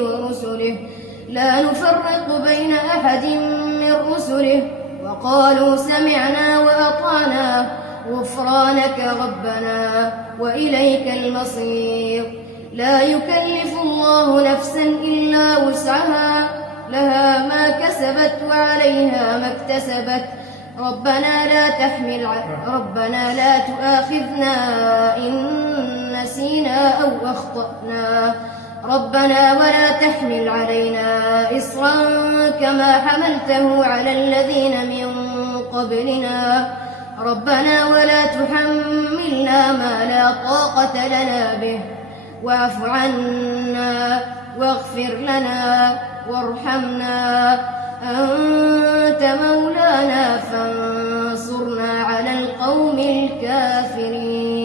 ورسله لا نفرق بين أحد من رسله وقالوا سمعنا وأطعنا غفرانك ربنا وإليك المصير. لا يكلف الله نفسا إلا وسعها لها ما كسبت وعليها ما اكتسبت. ربنا لا تؤاخذنا إن نسينا أو أخطأنا ربنا ولا تحمل علينا إصرا كما حملته على الذين من قبلنا ربنا ولا تحملنا ما لا طاقة لنا به واعف عنا واغفر لنا وارحمنا أنت مولانا فانصرنا على القوم الكافرين.